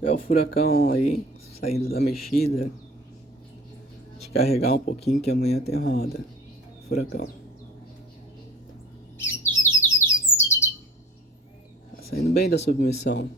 É o furacão aí, saindo da mexida. Descarregar um pouquinho que amanhã tem roda. Furacão. Tá saindo bem da submissão.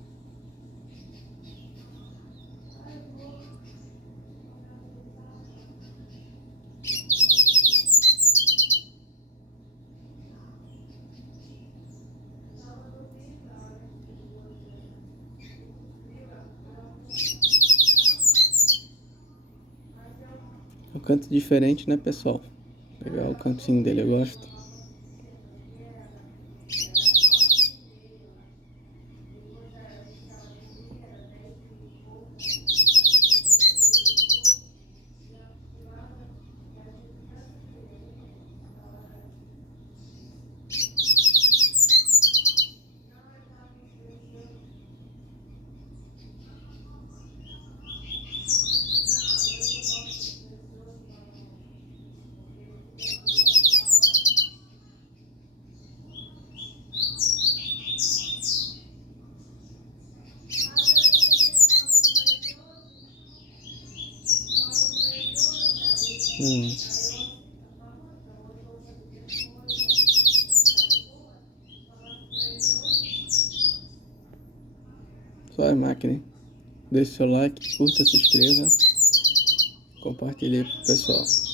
Um canto diferente, né, pessoal? Legal o cantinho dele, eu gosto. Hum. Só a máquina, hein? Deixe seu like, curta, se inscreva, compartilhe aí pro pessoal.